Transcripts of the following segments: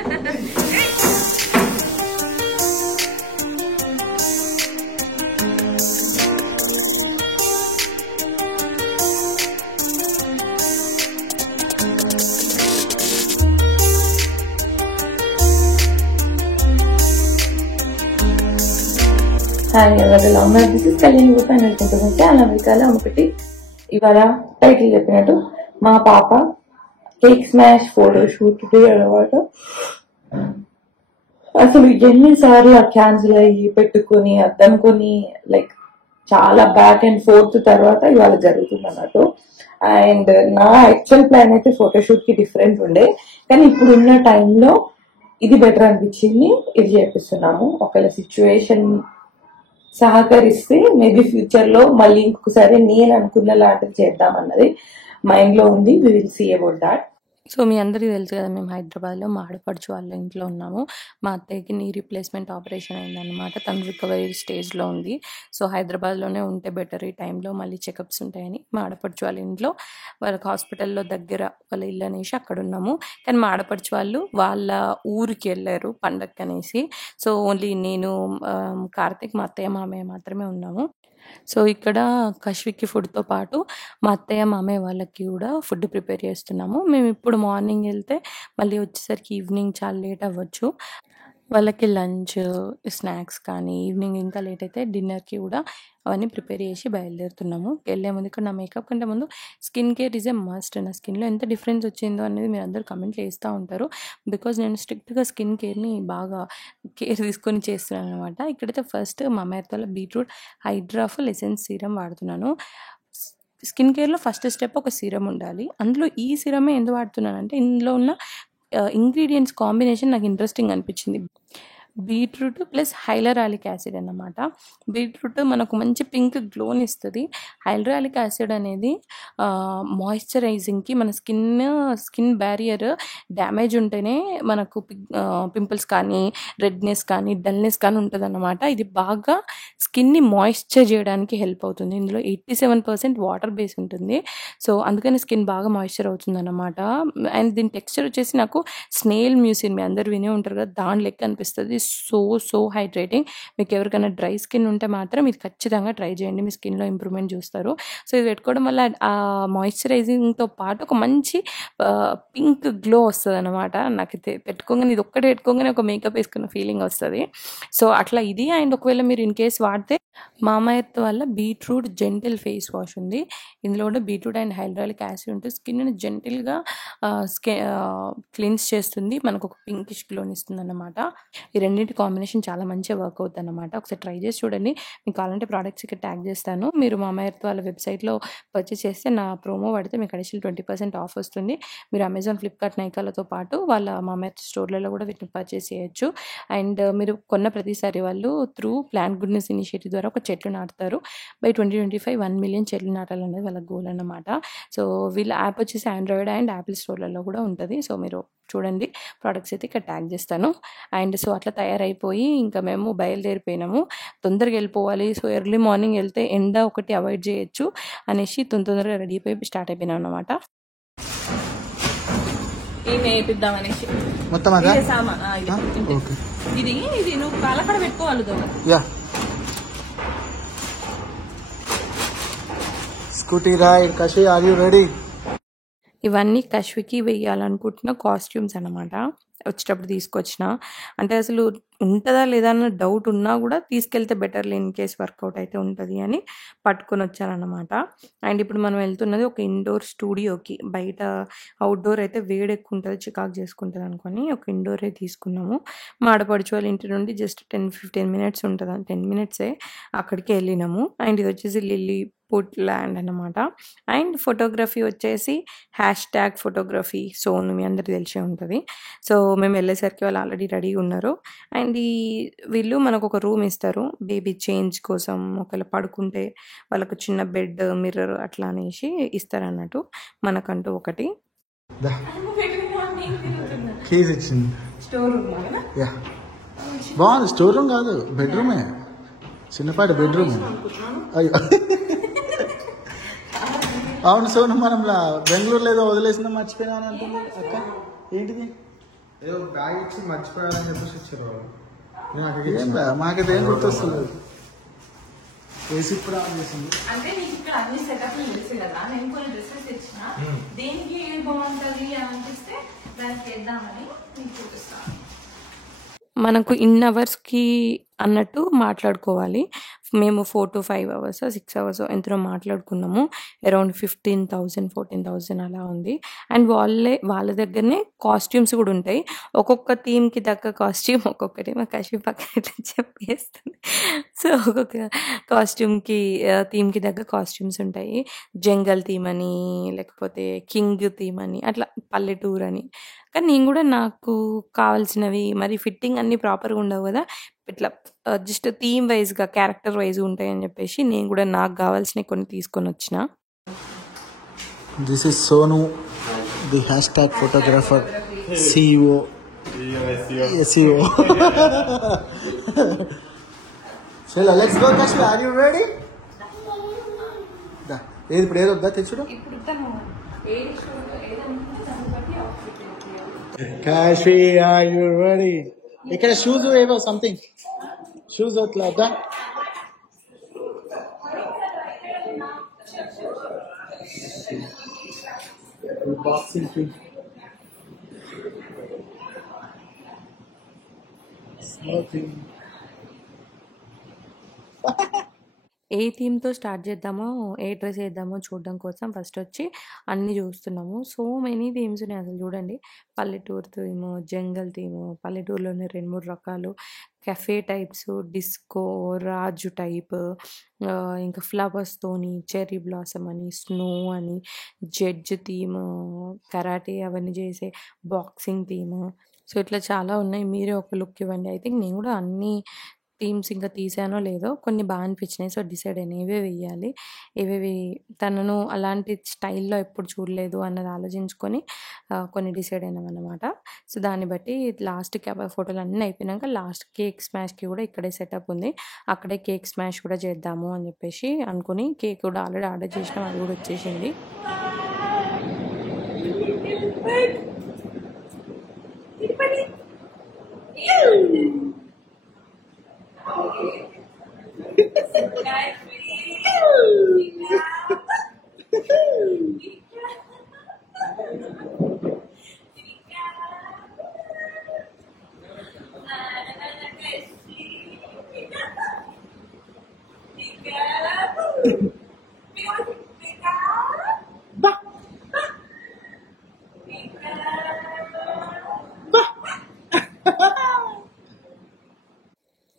Hi everyone, this is Kalyani Gupta and welcome to my channel. Ameerikalo ఒకటి ఇవాళ title చెప్పినట్టు మా పాప కేక్ స్మాష్ ఫోటో షూట్ అన్నమాట. అసలు ఎన్నిసార్లు క్యాన్సిల్ అయ్యి పెట్టుకుని అద్దనుకొని లైక్ చాలా బ్యాక్ అండ్ ఫోర్త్ తర్వాత ఇవాళ జరుగుతుంది అన్నట్టు. అండ్ నా యాక్చువల్ ప్లాన్ అయితే ఫోటోషూట్ కి డిఫరెంట్ ఉండే, కానీ ఇప్పుడున్న టైంలో ఇది బెటర్ అనిపించింది, ఇది చేపిస్తున్నాము. ఒకవేళ సిచ్యువేషన్ సహకరిస్తే మేబీ ఫ్యూచర్ లో మళ్ళీ ఇంకొకసారి నేను అనుకున్న లాంటివి చేద్దామన్నది మైండ్ లో ఉంది. We will see about that. So మీ అందరికీ తెలుసు కదా, మేము హైదరాబాద్లో మా ఆడపడుచు వాళ్ళ ఇంట్లో ఉన్నాము. మా అత్తయ్యకి నీ రీప్లేస్మెంట్ ఆపరేషన్ అయిందనమాట. తను రికవరీ స్టేజ్లో ఉంది. సో హైదరాబాద్లోనే ఉంటే బెటర్, ఈ టైంలో మళ్ళీ చెకప్స్ ఉంటాయని మా ఆడపడుచు వాళ్ళ ఇంట్లో వాళ్ళకి హాస్పిటల్లో దగ్గర వాళ్ళ ఇల్లు అనేసి అక్కడ ఉన్నాము. కానీ మా ఆడపడుచు వాళ్ళు వాళ్ళ ఊరికి వెళ్ళారు పండగకి అనేసి. సో ఓన్లీ నేను, కార్తీక్, మా అత్తయ్య, మామయ్య మాత్రమే ఉన్నాము. సో ఇక్కడ కశ్విక్కి ఫుడ్తో పాటు మా అత్తయ్య మామయ్య వాళ్ళకి కూడా ఫుడ్ ప్రిపేర్ చేస్తున్నాము. మేము ఇప్పుడు మార్నింగ్ వెళ్తే మళ్ళీ వచ్చేసరికి ఈవినింగ్ చాలా లేట్ అవ్వచ్చు. వాళ్ళకి లంచ్, స్నాక్స్ కానీ ఈవినింగ్ ఇంకా లేట్ అయితే డిన్నర్కి కూడా అవన్నీ ప్రిపేర్ చేసి బయలుదేరుతున్నాము. వెళ్ళే ముందు ఇక్కడ నా మేకప్ కంటే ముందు skin care is a must. నా స్కిన్లో ఎంత డిఫరెన్స్ వచ్చిందో అనేది మీరు అందరూ కమెంట్లు వేస్తూ ఉంటారు. బికాజ్ నేను స్ట్రిక్ట్గా స్కిన్ కేర్ని బాగా కేర్ తీసుకొని చేస్తున్నాను అనమాట. ఇక్కడైతే ఫస్ట్ మా అమ్మాయితో బీట్రూట్ హైడ్రాఫుల్ ఎసెన్స్ సీరం వాడుతున్నాను. స్కిన్ కేర్లో ఫస్ట్ స్టెప్ ఒక సీరం ఉండాలి. అందులో ఈ సీరమే ఎందుకు వాడుతున్నానంటే ఇందులో ఉన్న ఇంగ్రీడియంట్స్ కాంబినేషన్ నాకు ఇంట్రెస్టింగ్ అనిపించింది. బీట్రూట్ ప్లస్ హైలరాలిక్ యాసిడ్ అన్నమాట. బీట్రూట్ మనకు మంచి పింక్ గ్లోని ఇస్తుంది. హైలరాలిక్ యాసిడ్ అనేది మాయిశ్చరైజింగ్కి, మన స్కిన్ బ్యారియర్ డ్యామేజ్ ఉంటేనే మనకు పింపుల్స్ కానీ రెడ్నెస్ కానీ డల్నెస్ కానీ ఉంటుంది అన్నమాట. ఇది బాగా స్కిన్ని మాయిశ్చర్ చేయడానికి హెల్ప్ అవుతుంది. ఇందులో 87% వాటర్ బేస్ ఉంటుంది. సో అందుకని స్కిన్ బాగా మాయిశ్చర్ అవుతుంది అన్నమాట. అండ్ దీని టెక్స్చర్ వచ్చేసి నాకు స్నేల్ మ్యూసిన్, మీ అందరు వినే ఉంటారు కదా, దాని లెక్క అనిపిస్తుంది. So hydrating. మీకు ఎవరికైనా డ్రై స్కిన్ ఉంటే మాత్రం ఇది ఖచ్చితంగా ట్రై చేయండి, మీ స్కిన్లో ఇంప్రూవ్మెంట్ చూస్తారు. సో ఇది పెట్టుకోవడం వల్ల ఆ మాయిశ్చరైజింగ్తో పాటు ఒక మంచి పింక్ గ్లో వస్తుంది అనమాట. నాకు పెట్టుకోగానే, ఇది ఒక్కటే పెట్టుకోగానే ఒక మేకప్ వేసుకున్న ఫీలింగ్ వస్తుంది. సో అట్లా ఇది. అండ్ ఒకవేళ మీరు ఇన్ కేస్ వాడితే మామా ఎర్త్ వల్ల బీట్రూట్ జెంటిల్ ఫేస్ వాష్ ఉంది. ఇందులో కూడా బీట్రూట్ అండ్ హైడ్రాలిక్ యాసిడ్ ఉంటుంది. స్కిన్ని జెంటిల్గా క్లీన్స్ చేస్తుంది, మనకు ఒక పింకిష్ గ్లోని ఇస్తుంది అన్నమాట. ఈ రెండింటి కాంబినేషన్ చాలా మంచిగా వర్క్ అవుతుంది అన్నమాట. ఒకసారి ట్రై చేసి చూడండి. మీకు కావాలంటే ప్రోడక్ట్స్ ఇక్కడ ట్యాగ్ చేస్తాను. మీరు మామా ఎర్త్ వాళ్ళ వెబ్సైట్లో పర్చేస్ చేస్తే నా ప్రోమో పడితే మీకు అడిషనల్ 20% ఆఫ్ వస్తుంది. మీరు అమెజాన్, ఫ్లిప్కార్ట్, నైకాలతో పాటు వాళ్ళ మామా ఎర్త్ స్టోర్లలో కూడా వీటిని పర్చేస్ చేయొచ్చు. అండ్ మీరు కొన్న ప్రతిసారి వాళ్ళు త్రూ ప్లాంట్ గుడ్నెస్ ఇనిషియేటివ్ ద్వారా ఒక చెట్లు నాటుతారు. బై 2025 1 మిలియన్ చెట్లు నాటాలనేది వాళ్ళ గోల్ అన్నమాట. సో వీళ్ళ యాప్ వచ్చేసి ఆండ్రాయిడ్ అండ్ యాపిల్ స్టోర్లలో కూడా ఉంటుంది. సో మీరు చూడండి, ప్రోడక్ట్స్ అయితే ఇక్కడ ట్యాగ్ చేస్తాను. అండ్ సో అట్లా తయారైపోయి ఇంకా మేము బయలుదేరిపోయినాము. తొందరగా వెళ్ళిపోవాలి. సో ఎర్లీ మార్నింగ్ వెళ్తే ఎండ ఒకటి అవాయిడ్ చేయొచ్చు అనేసి తొందరగా రెడీ అయిపోయి స్టార్ట్ అయిపోయినాం అనమాట. వేపిద్దామనేసి మొత్తం ఇది నువ్వు కాలకడ పెట్టుకోవాలి కదా. Scooty ride. Kashi, are you ready? ఇవన్నీ కశ్వికి వేయాలనుకుంటున్న కాస్ట్యూమ్స్ అనమాట. వచ్చేటప్పుడు తీసుకొచ్చిన, అంటే అసలు ఉంటుందా లేదా అన్న డౌట్ ఉన్నా కూడా తీసుకెళ్తే బెటర్, ఇన్ కేస్ వర్కౌట్ అయితే ఉంటుంది అని పట్టుకొని వచ్చానమాట. అండ్ ఇప్పుడు మనం వెళ్తున్నది ఒక ఇండోర్ స్టూడియోకి. బయట అవుట్డోర్ అయితే వేడి ఎక్కువ ఉంటుంది, చికాకు చేసుకుంటుంది అనుకొని ఒక ఇండోరే తీసుకున్నాము. మా ఆడపడుచు వాళ్ళ ఇంటి నుండి జస్ట్ 10-15 మినిట్స్ ఉంటుంది, 10 మినిట్సే అక్కడికి వెళ్ళినాము. అండ్ ఇది వచ్చేసి లిల్లీ పుట్ ల్యాండ్ అన్నమాట. అండ్ ఫోటోగ్రఫీ వచ్చేసి #ఫోటోగ్రఫీ సోను, మీ అందరికి తెలిసే ఉంటుంది. సో మేము వెళ్ళేసరికి వాళ్ళు ఆల్రెడీ రెడీ ఉన్నారు. అండ్ వీళ్ళు మనకు ఒక రూమ్ ఇస్తారు బేబీ చేంజ్ కోసం. ఒకవేళ పడుకుంటే వాళ్ళకు చిన్న బెడ్, మిర్రర్ అట్లా అనేసి ఇస్తారు అన్నట్టు. మనకంటూ ఒకటి స్టోర్ రూమ్. బాగుంది. స్టోర్ రూమ్ కాదు, బెడ్రూమే, చిన్నపాటి బెడ్రూమ్. అయ్యో అవును సోను, మనం బెంగళూరులో ఏదో వదిలేసిందా, మర్చిపోయినా అంటుంది అక్క. ఏంటిది? ఏదో బ్యాగ్ ఇచ్చి మర్చిపోయాలని చెప్పేసి ఇచ్చారు. మాకైతే ఏం గుర్తొస్తుంది. ఏసీ కూడా ఆన్ చేసింది. అంటే నీకు ఇక్కడ అన్ని సెటప్ తెలుసు కదా, నేను కొన్ని డ్రెస్సెస్ తెచ్చిన, దేనికి ఏది బాగుంటది అని అనిపిస్తే దానికి వేద్దామని నీకు చూపిస్తాను. మనకు ఇన్ అవర్స్కి అన్నట్టు మాట్లాడుకోవాలి. మేము 4 to 5 hours 6 hours ఎంతో మాట్లాడుకున్నాము. అరౌండ్ 15,000 14,000 అలా ఉంది. అండ్ వాళ్ళ దగ్గరనే కాస్ట్యూమ్స్ కూడా ఉంటాయి. ఒక్కొక్క థీమ్కి తగ్గ కాస్ట్యూమ్ ఒక్కొక్కటి మా కశ్యప్ పక్కన చెప్పేస్తుంది. సో ఒక్కొక్క థీమ్కి తగ్గ కాస్ట్యూమ్స్ ఉంటాయి. జంగల్ థీమ్ అని, లేకపోతే కింగ్ థీమ్ అని, అట్లా పల్లెటూరు అని. కానీ నేను కూడా నాకు కావాల్సినవి మరి ఫిట్టింగ్ అన్నీ ప్రాపర్గా ఉండవు కదా, ఇట్లా జస్ట్ థీమ్ వైజ్గా క్యారెక్టర్ వైజ్ ఉంటాయని చెప్పేసి నేను కూడా నాకు కావాల్సినవి కొన్ని తీసుకొని వచ్చిన. This is Sonu, the hashtag photographer, CEO. చలో let's go Kashyap, are you ready? దా ఏది ఇప్పుడు ఏదో వద్దా తెచ్చుడు. Kashi, are you ready? ఇక్కడ షూస్ ఏవో సంథింగ్ షూస్ అట్లా వద్దా? బాక్సింగ్ ఏ థీమ్తో స్టార్ట్ చేద్దామో, ఏ డ్రెస్ వేద్దామో చూడడం కోసం ఫస్ట్ వచ్చి అన్నీ చూస్తున్నాము. సో మెనీ థీమ్స్ ఉన్నాయి అసలు చూడండి. పల్లెటూరు థీము, జంగల్ థీము, పల్లెటూరులోనే 2-3 రకాలు, కెఫే టైప్స్, డిస్కో, రాజు టైప్, ఇంకా ఫ్లవర్స్తోని, చెర్రీ బ్లాసమ్ అని, స్నో అని, జడ్జ్ థీమ్, కరాటే అవన్నీ చేసే బాక్సింగ్ థీమ్. సో ఇట్లా చాలా ఉన్నాయి. మీరే ఒక లుక్ ఇవ్వండి. ఐ థింక్ నేను కూడా అన్నీ థీమ్స్ ఇంకా తీసానో లేదో కొన్ని బాగా అనిపించినాయి. సో డిసైడ్ అయినా ఏవే వేయాలి, ఏవేవి తనను అలాంటి స్టైల్లో ఎప్పుడు చూడలేదు అన్నది ఆలోచించుకొని కొన్ని డిసైడ్ అయినాం అన్నమాట. సో దాన్ని బట్టి లాస్ట్కి ఫోటోలు అన్నీ అయిపోయినాక లాస్ట్ కేక్ స్మాష్కి కూడా ఇక్కడే సెటప్ ఉంది, అక్కడే కేక్ స్మాష్ కూడా చేద్దాము అని చెప్పేసి అనుకుని కేక్ కూడా ఆల్రెడీ ఆర్డర్ చేసినాం, అది కూడా వచ్చేసింది.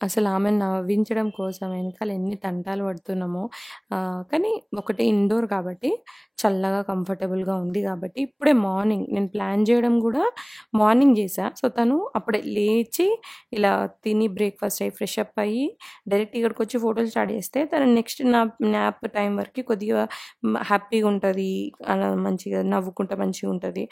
అసలు ఆమెను నవ్వించడం కోసం వెనకాల ఎన్ని తంటాలు పడుతున్నామో. కానీ ఒకటి ఇండోర్ కాబట్టి చల్లగా కంఫర్టబుల్గా ఉంది కాబట్టి ఇప్పుడే మార్నింగ్ నేను ప్లాన్ చేయడం కూడా మార్నింగ్ చేశా. సో తను అప్పుడే లేచి ఇలా తిని బ్రేక్ఫాస్ట్ అయ్యి ఫ్రెష్ అప్ అయ్యి డైరెక్ట్ ఇక్కడికి వచ్చి ఫోటోలు స్టార్ట్ చేస్తే తను నెక్స్ట్ న్యాప్ టైం వరకు కొద్దిగా హ్యాపీగా ఉంటుంది, అలా మంచిగా నవ్వుకుంటా మంచిగా ఉంటుంది,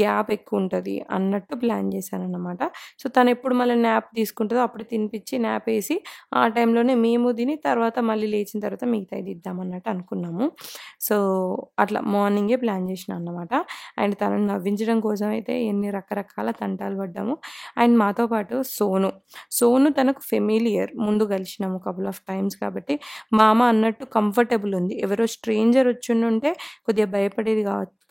గ్యాప్ ఎక్కువ ఉంటుంది అన్నట్టు ప్లాన్ చేశాను అన్నమాట. సో తను ఎప్పుడు మళ్ళీ న్యాప్ తీసుకుంటుందో అప్పుడు తినిపించి న్యాప్ వేసి ఆ టైంలోనే మేము తిని తర్వాత మళ్ళీ లేచిన తర్వాత మిగతాది ఇద్దామన్నట్టు అనుకున్నాము. సో అట్లా మార్నింగే ప్లాన్ చేసిన అన్నమాట. అండ్ తనను నవ్వించడం కోసం అయితే ఎన్ని రకరకాల తంటాలు పడ్డాము. అండ్ మాతో పాటు సోను తనకు ఫెమిలియర్, ముందు కలిసినాము కపుల్ ఆఫ్ టైమ్స్ కాబట్టి మామ అన్నట్టు కంఫర్టబుల్ ఉంది. ఎవరో స్ట్రేంజర్ వచ్చి ఉంటే కొద్దిగా భయపడేది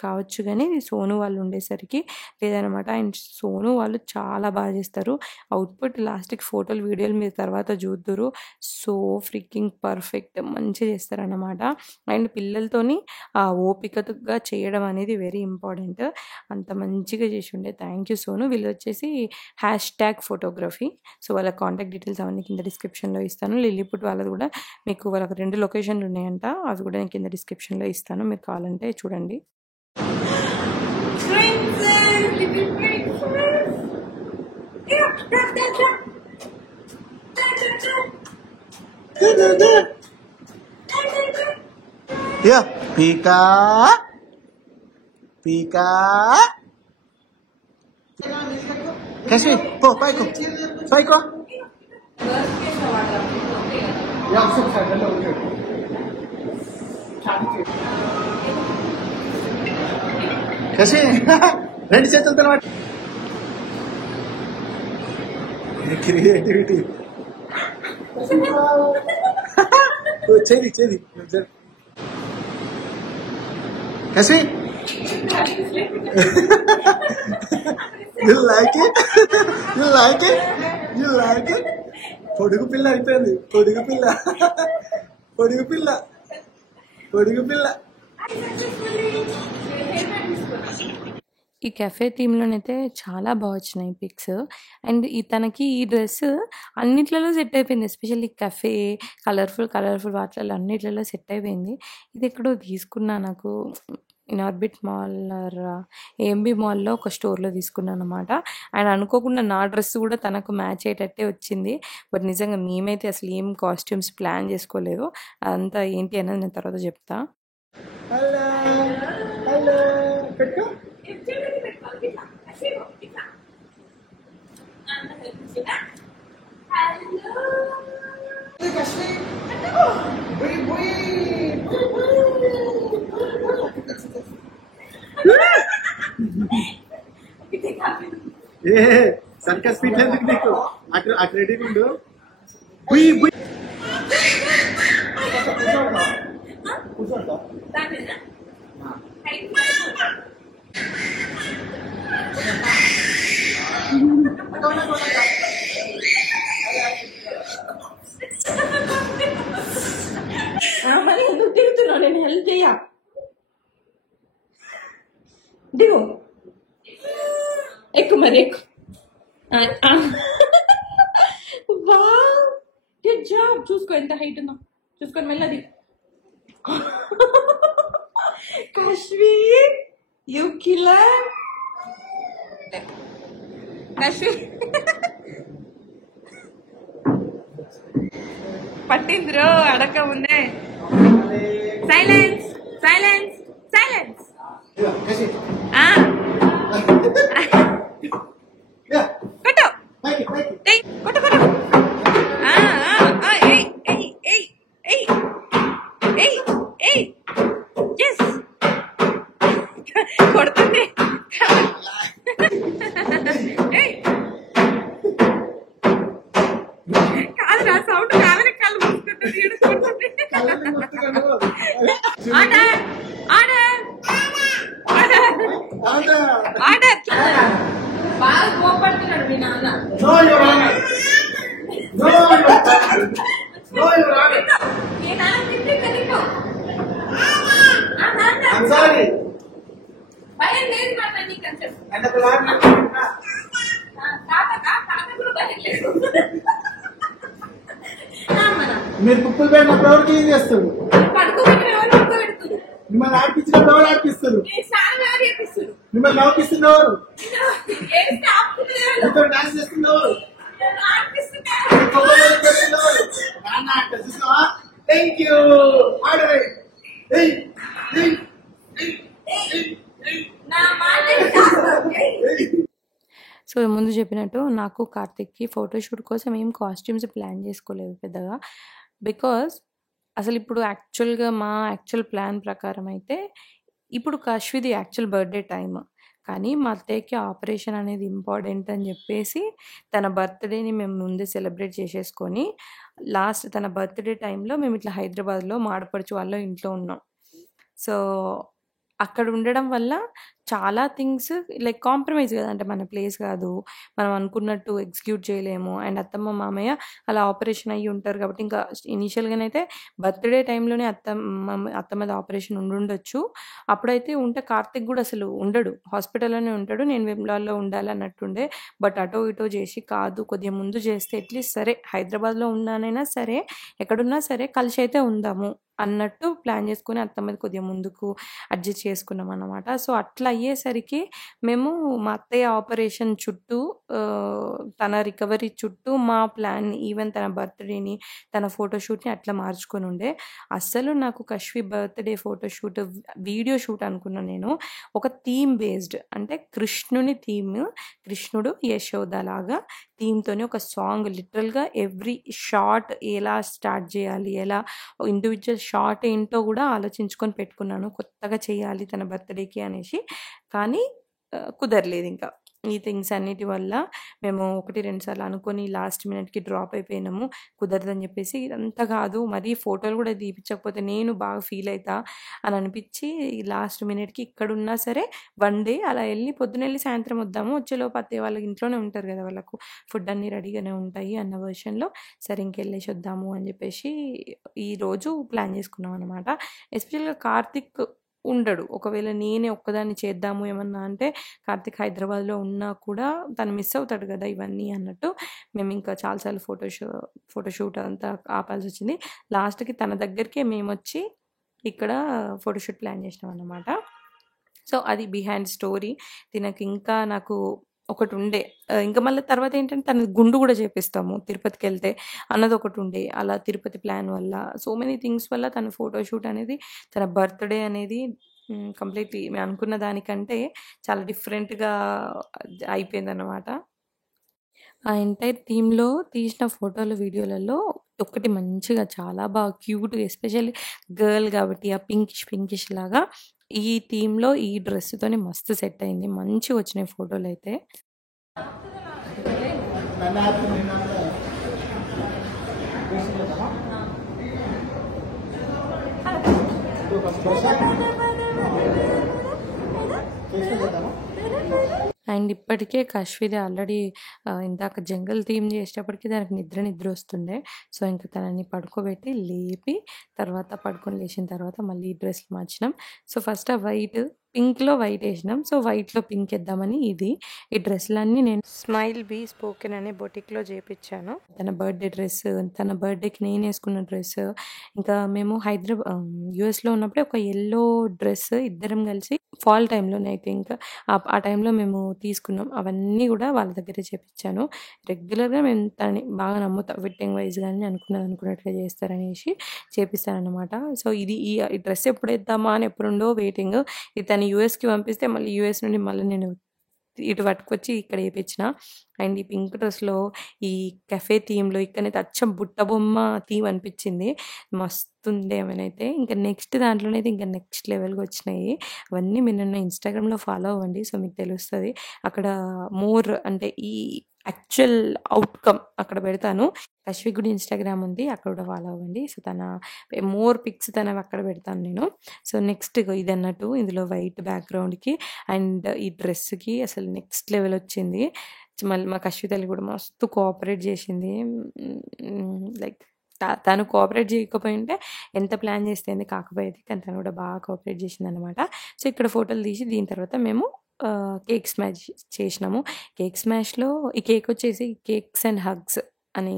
కావచ్చు కానీ సోను వాళ్ళు ఉండేసరికి లేదనమాట. అండ్ సోను వాళ్ళు చాలా బాగా చేస్తారు. అవుట్పుట్ లాస్ట్కి ఫోటోలు వీడియోలు మీరు తర్వాత చూద్దురు. సో ఫ్రీకింగ్ పర్ఫెక్ట్ మంచిగా చేస్తారన్నమాట. అండ్ పిల్లలతోని ఓపికగా చేయడం అనేది వెరీ ఇంపార్టెంట్. అంత మంచిగా చేసి ఉండే. Thank you Sonu. వీళ్ళు వచ్చేసి #ఫోటోగ్రఫీ. సో వాళ్ళ కాంటాక్ట్ డీటెయిల్స్ అవన్నీ కింద డిస్క్రిప్షన్లో ఇస్తాను. లిల్లీపుట్ వాళ్ళది కూడా మీకు వాళ్ళకి 2 లొకేషన్లు ఉన్నాయంట, అవి కూడా నేను కింద డిస్క్రిప్షన్లో ఇస్తాను, మీరు కావాలంటే చూడండి. Yeah, Pika. Kashi, go, Paiko. Yeah, so Kashi, రెండు చేతులతో క్రియేటివిటీ చేది కసి You like it? You like it? You like it? పొడుగు పిల్ల అయిపోయింది. పొడుగు పిల్ల పొడుగు పిల్ల పొడుగు పిల్ల. ఈ కెఫే థీమ్‌లోనైతే చాలా బా వచ్చినాయి పిక్స్. అండ్ తనకి ఈ డ్రెస్ అన్నిట్లలో సెట్ అయిపోయింది. ఎస్పెషల్లీ కెఫే, కలర్‌ఫుల్ వాటిలలో అన్నిట్లలో సెట్ అయిపోయింది. ఇదెక్కడో తీసుకున్నా నాకు ఇనార్బిట్ మాల్ ఆర్ ఏఎంబీ మాల్‌లో ఒక స్టోర్‌లో తీసుకున్నాననమాట. అండ్ అనుకోకుండా నా డ్రెస్ కూడా తనకు మ్యాచ్ అయ్యేటట్టే వచ్చింది. బట్ నిజంగా మేమైతే అసలు ఏం కాస్ట్యూమ్స్ ప్లాన్ చేసుకోలేదు. అదంతా ఏంటి అనేది నేను తర్వాత చెప్తా. హలో హలో పెట్టుకో. ఏ సర్కస్ ఫీట్ ఎందుకు నీకు అక్కడ రెడీ ఉండు. మరి ఎందుకు తిరుగుతున్నావు? నేను హెల్ప్ చెయ్యా. దిగు, ఎక్కు మరి ఎక్కు. Wow, good job. చూసుకో ఎంత హైట్ ఉందో చూసుకొని వెళ్ళది. Kashvi, you killer. కశ్వి పట్టిందిరో అడక ముందే. Silence silence silence. కొట్టు కొట్టు కొట్టు. కొడుతుంది. కాదు నా సౌండ్ కాదని కళ్ళు మూసుకుంటుంది. Order order order. బాగా కోపడుతున్నాడు మీ నాన్న. మీ నాన్న తింటే తింటూ భయం లేదు మాట నీకు అని చెప్పు. మీరు కుప్పలు పెట్టినప్పుడు ఎవరు క్లీన్ చేస్తారు? పడుకోబెడుతుంది. మిమ్మల్ని ఆడిపించినప్పుడు ఎవరు ఆడిపిస్తారు? మిమ్మల్ని నవ్విస్తున్నవారు, డాన్స్ చేస్తున్నవారు, థ్యాంక్ యూ. సో ముందు చెప్పినట్టు నాకు కార్తిక్‌కి ఫోటోషూట్ కోసం ఏం కాస్ట్యూమ్స్ ప్లాన్ చేసుకోలేదు పెద్దగా. బికాజ్ అసలు ఇప్పుడు యాక్చువల్‌గా మా యాక్చువల్ ప్లాన్ ప్రకారం అయితే ఇప్పుడు కశ్విది యాక్చువల్ బర్త్‌డే టైమ్. కానీ మా అత్తయ్యకి ఆపరేషన్ అనేది ఇంపార్టెంట్ అని చెప్పేసి తన బర్త్‌డేని మేము ముందే సెలబ్రేట్ చేసేసుకొని లాస్ట్ తన బర్త్‌డే టైంలో మేము ఇట్లా హైదరాబాద్‌లో మాడపడుచు వాళ్ళ ఇంట్లో ఉన్నాం. సో అక్కడ ఉండడం వల్ల చాలా థింగ్స్ లైక్ కాంప్రమైజ్ కదా. అంటే మన ప్లేస్ కాదు, మనం అనుకున్నట్టు ఎగ్జిక్యూట్ చేయలేము. అండ్ అత్తమ్మ మామయ్య అలా ఆపరేషన్ అయ్యి ఉంటారు కాబట్టి ఇంకా ఇనీషియల్గానైతే బర్త్డే టైంలోనే అత్తమ్మది ఆపరేషన్ ఉండుండొచ్చు. అప్పుడైతే ఉంటే కార్తిక్ కూడా అసలు ఉండడు, హాస్పిటల్లోనే ఉంటాడు. నేను వేములవాడలో ఉండాలి అన్నట్టుండే. బట్ అటో ఇటో చేసి కాదు కొద్దిగా ముందు చేస్తే అట్లీస్ట్ సరే హైదరాబాద్లో ఉన్నానైనా సరే ఎక్కడున్నా సరే కలిసి అయితే ఉందాము అన్నట్టు ప్లాన్ చేసుకొని అత్తమ్మది కొద్దిగా ముందుకు అడ్జస్ట్ చేసుకున్నాం అన్నమాట. సో అట్లా అయ్యేసరికి మేము మా అత్తయ్య ఆపరేషన్ చుట్టూ తన రికవరీ చుట్టూ మా ప్లాన్ ఈవెన్ తన బర్త్డేని తన ఫోటోషూట్ని అట్లా మార్చుకొని ఉండే. అస్సలు నాకు Kashvi birthday photoshoot video shoot అనుకున్నాను నేను. ఒక థీమ్ బేస్డ్ అంటే కృష్ణుని థీమ్, కృష్ణుడు యశోద లాగా థీమ్తోనే ఒక సాంగ్ లిటరల్గా ఎవ్రీ షార్ట్ ఎలా స్టార్ట్ చేయాలి, ఎలా ఇండివిజువల్ షార్ట్ ఏంటో కూడా ఆలోచించుకొని పెట్టుకున్నాను కొత్తగా చేయాలి తన బర్త్డేకి అనేసి. కానీ కుదరలేదు ఇంకా. ఈ థింగ్స్ అన్నిటి వల్ల మేము 1, 2 సార్లు అనుకోని లాస్ట్ మినిట్‌కి డ్రాప్ అయిపోయినాము. కుదరదని చెప్పేసి, ఇదంతా కాదు మరీ ఫోటోలు కూడా తీపిచ్చకపోతే నేను బాగా ఫీల్ అయితా అని అనిపిచ్చి, లాస్ట్ మినిట్‌కి ఇక్కడున్నా సరే 1 డే అలా పొద్దునెళ్ళి సాయంత్రం వద్దాము. వచ్చేలోపు అత్తయ్య వాళ్ళు ఇంట్లోనే ఉంటారు కదా! వాళ్ళకు ఫుడ్ అన్నీ రెడీగానే ఉంటాయి అన్న వెర్షన్‌లో సరే ఇంకెళ్ళేసి వద్దాము అని చెప్పేసి ఈరోజు ప్లాన్ చేసుకున్నాం అనమాట. ఎస్పెషల్‌గా కార్తీక్ ఉండడు. ఒకవేళ నేనే ఒక్కదాన్ని చేద్దాము ఏమన్నా అంటే, కార్తీక్ హైదరాబాద్‌లో ఉన్నా కూడా తను మిస్ అవుతాడు కదా! ఇవన్నీ అన్నట్టు మేమింకా చాలా సార్లు ఫోటోషూట్ అంతా ఆపాల్సొచ్చింది. లాస్ట్‌కి తన దగ్గరికే మేమొచ్చి ఇక్కడ ఫోటోషూట్ ప్లాన్ చేసినామన్నమాట. సో, అది బిహైండ్ స్టోరీ. తినకింకా నాకు ఒకటుండే. ఇంక మళ్ళీ తర్వాతేంటంటే తనది గుండు గూడా చేపిస్తాము తిరుపతికెళ్తే అన్నదొకటుండే. అలా తిరుపతి ప్లాన్ వల్ల సో మెనీ థింగ్స్ వల్ల తన ఫోటోషూట్ అనేది, తన బర్త్‌డే అనేది కంప్లీట్‌లీ మేము అనుకున్న దానికంటే చాలా డిఫరెంట్‌గా అయిపోయిందనమాట. ఆ ఎంటైర్ థీమ్‌లో తీసిన ఫోటోలు, వీడియోలలో ఒకటి మంచిగా చాలా బాగా క్యూట్‌గా ఎస్పెషల్లీ గర్ల్ కాబట్టి ఆ పింకిష్ లాగా ఈ థీమ్‌లో ఈ డ్రెస్‌తోనే మస్తు సెట్ అయింది. మంచిగొచ్చినాయి ఫోటోలైతే. అండ్ ఇప్పటికే కశ్విది ఆల్రెడీ ఇందాక జంగల్ థీమ్ చేసేటప్పటికి దానికి నిద్ర వస్తుండే. సో, ఇంక తనని పడుకోబెట్టి లేపి తర్వాత పడుకొని లేచిన తర్వాత మళ్ళీ డ్రెస్‌లు మార్చినాం. సో, ఫస్ట్ ఆ పింక్‌లో వైట్ ఏసినాం. సో, వైట్‌లో పింక్ ఏద్దామని ఇది. ఈ డ్రెస్‌లన్నీ నేను స్మైల్ బీ స్పోకెన్ అనే బొటిక్‌లో చేపిచ్చాను. తన బర్త్‌డే డ్రెస్, తన బర్త్‌డేకి నేనేసుకున్న డ్రెస్, ఇంకా మేము యూఎస్‌లో ఉన్నప్పుడే ఒక యెల్లో డ్రెస్ ఇద్దరం కలిసి ఫాల్ టైమ్‌లోనే ఐ థింక్ ఆ టైంలో మేము తీసుకున్నాం. అవన్నీ గూడా వాళ్ళ దగ్గరే చేపిచ్చాను. రెగ్యులర్‌గా మేము తనని బాగా నమ్ముతా. ఫిట్టింగ్ వైస్ గాని అనుకున్నట్టుగా చేస్తారనేసి చేపిస్తాననమాట. సో, ఈ డ్రెస్ ఎప్పుడేద్దామా అని ఎప్పటినుండో వెయిటింగ్. ఇది తను యూఎస్‌కి పంపిస్తే మళ్ళీ యూఎస్ నుండి మళ్ళీ నేను ఇటు పట్టుకొచ్చి ఇక్కడ ఏపిచ్చిన. అండ్ ఈ పింక్ డ్రెస్‌లో ఈ కెఫే థీమ్‌లో ఇక్కడనైతే అచ్చం బుట్ట బొమ్మ థీమ్ అనిపిచ్చింది. మస్తుండే అవనైతే. ఇంకా నెక్స్ట్ దాంట్లోనైతే ఇంకా నెక్స్ట్ లెవెల్‌గా వచ్చినాయి. అవన్నీ మీరు నన్ను ఇన్‌స్టాగ్రామ్‌లో ఫాలో అవ్వండి. సో, మీకు తెలుస్తది. అక్కడ మోర్ అంటే ఈ యాక్చువల్ ఔట్‌కమ్ అక్కడ పెడతాను. కశ్విక్ కూడా ఇన్‌స్టాగ్రామ్ ఉంది. అక్కడ కూడా ఫాలో అవ్వండి. సో, తన మోర్ పిక్స్ తనవి అక్కడ పెడతాను నేను. సో, నెక్స్ట్ ఇదన్నట్టు ఇందులో వైట్ బ్యాక్‌గ్రౌండ్‌కి అండ్ ఈ డ్రెస్‌కి అసలు నెక్స్ట్ లెవెల్ వచ్చింది. మళ్ళీ మా కశ్వితల్లి కూడా మస్తు కోఆపరేట్ చేసింది. లైక్ తను కోఆపరేట్ చేయకపోయింటే ఎంత ప్లాన్ చేస్తే ఏంది కాకపోయేది. కానీ తను కూడా బాగా కోఆపరేట్ చేసిందనమాట. సో, ఇక్కడ ఫోటోలు తీసి దీని తర్వాత మేము కేక్ స్మాష్ చేసినాము. కేక్ స్మాష్‌లో ఈ కేక్ వచ్చేసి కేక్స్ అండ్ హగ్స్ అని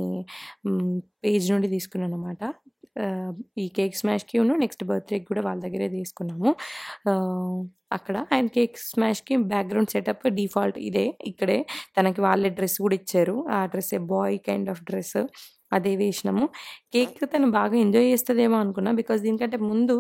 పేజ్ నుండి తీసుకున్నాననమాట. ఈ కేక్ స్మాష్‌కిను నెక్స్ట్ బర్త్‌డేకి కూడా వాళ్ళ దగ్గరే తీసుకున్నాము. అక్కడ అండ్ కేక్ స్మాష్‌కి బ్యాక్‌గ్రౌండ్ సెటప్ డిఫాల్ట్ ఇదే. ఇక్కడే తనకి వాళ్ళే డ్రెస్ కూడా ఇచ్చారు. ఆ డ్రెస్సే బాయ్ కైండ్ ఆఫ్ డ్రెస్. అదే వేసినాము. కేక్ తను బాగా ఎంజాయ్ చేస్తదేమో అనుకున్నా. బికాజ్ దీనికంటే ముందు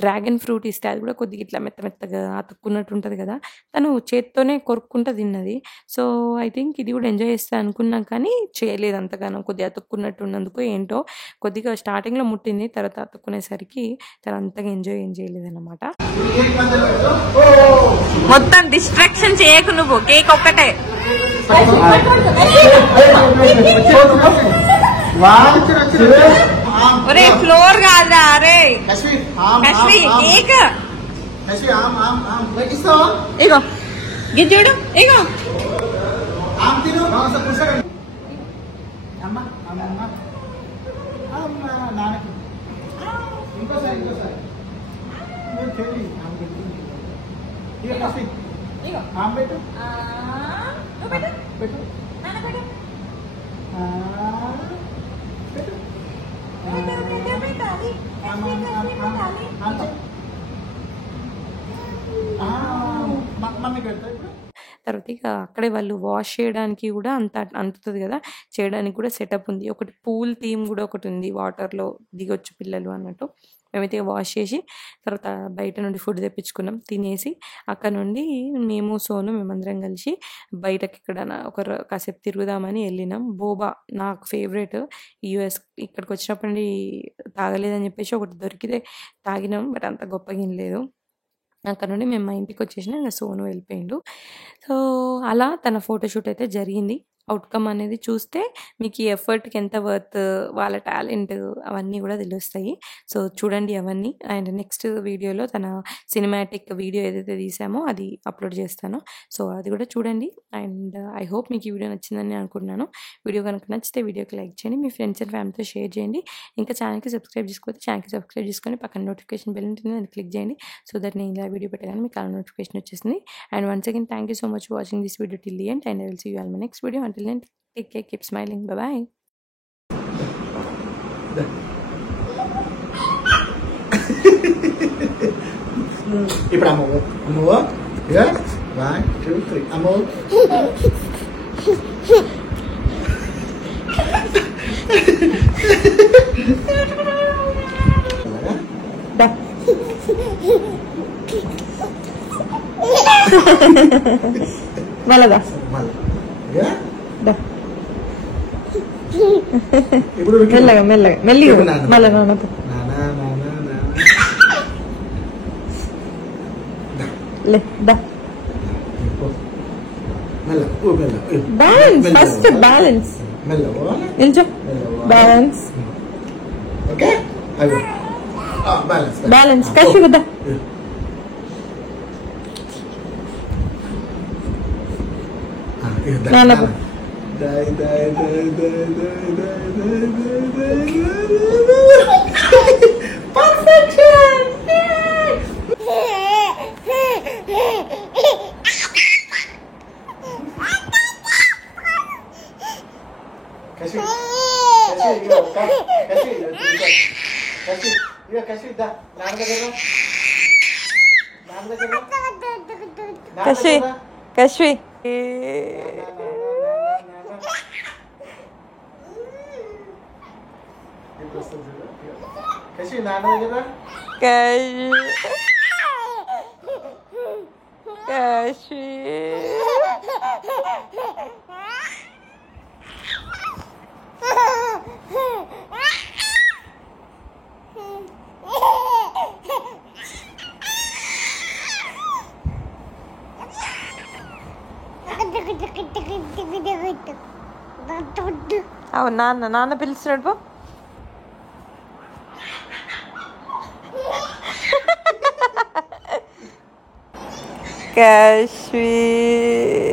డ్రాగన్ ఫ్రూట్ ఇస్తే అది కూడా కొద్దిగా ఇట్లా మెత్తగా అతుక్కున్నట్టు ఉంటది కదా! తను చేత్తోనే కొరుక్కుంటా తిన్నది. సో, ఐ థింక్ ఇది కూడా ఎంజాయ్ చేస్తది అనుకున్నా కానీ చేయలేదు అంతగానం. కొద్దిగా అతుక్కున్నట్టు ఉన్నందుకో ఏంటో కొద్దిగా స్టార్టింగ్‌లో ముట్టింది. తర్వాత అతుక్కునేసరికి తను అంతగా ఎంజాయ్ ఏం చేయలేదన్నమాట. మొత్తం డిస్ట్రాక్షన్ చేయకు నువ్వు. కేక్ ఒక్కటే. ఒరే ఫ్లోర్ కాదురా. అరే కశ్మీ కేక్ ఇగో గిది చూడు. ఇగో తర్వాత ఇక అక్కడే వాళ్ళు వాష్ చేయడానికి కూడా అంటుతుంది కదా! చేయడానికి కూడా సెటప్ ఉంది. ఒకటి పూల్ థీమ్ కూడా ఒకటుంది. వాటర్‌లో దిగొచ్చు పిల్లలు అన్నట్టు. మేమైతే వాష్ చేసి తర్వాత బయట నుండి ఫుడ్ తెప్పించుకున్నాం. తినేసి అక్కడ నుండి సోను మేమందరం కలిసి బయటకెక్కడైనా కాసేపు తిరుగుదామని వెళ్ళినాం. బోబా నాకు ఫేవరెట్. యూఎస్ ఇక్కడికి వచ్చినప్పటి నుండి తాగలేదని చెప్పేసి ఒకటి దొరికితే తాగినాం. బట్ అంత గొప్పగా ఏం లేదు. అక్కడ నుండి మేము మా ఇంటికి వచ్చేసినా ఇంకా సోను వెళ్ళిపోయిండు. సో అలా తన ఫోటోషూట్ అయితే జరిగింది. అవుట్‌కమ్ అనేది చూస్తే మీకు ఈ ఎఫర్ట్‌కి ఎంత వర్త్, వాళ్ళ టాలెంట్ అవన్నీ కూడా తెలుస్తాయి. సో చూడండి అవన్నీ. అండ్ నెక్స్ట్ వీడియోలో తన సినిమాటిక్ వీడియో ఏదైతే తీసామో అది అప్లోడ్ చేస్తాను. సో అది కూడా చూడండి. అండ్ ఐ హోప్ మీకు ఈ వీడియో నచ్చిందని అనుకుంటున్నాను. వీడియో కనుక నచ్చితే వీడియోకి లైక్ చేయండి, మీ ఫ్రెండ్స్ అండ్ ఫ్యామిలీతో షేర్ చేయండి. ఇంకా ఛానల్‌కి సబ్స్క్రైబ్ చేసుకోకపోతే ఛానల్‌కి సబ్స్క్రైబ్ చేసుకొని పక్కన నోటిఫికేషన్ బెల్ ఉంటుంది, అది క్లిక్ చేయండి. సో దట్ నేను ఇలా వీడియో పెట్టగానే మీకు అలా నోటిఫికేషన్ వచ్చేస్తుంది. And once again thank you so much for watching this video till the end, and I will see you all my next video. Until then, take care, keep smiling. Bye bye. ఇప్పుడు అమ్మవు ఇక 1 2 3 అమ్మవు. మళ్ళా ఇప్పుడు మెల్లగా మెల్లగా మెల్లిగా మళ్ళా నాన్నతో లే దా బ్యాలెన్స్ ఫస్ట్ బ్యాలెన్స్ నిల్చో balance okay balance balance Kasi కదా నాన్న కసి కసి కసి నాన్న దగ్గర కసి అవును నాన్న పిలుస్తున్నాడు పో. కాశ్మీర్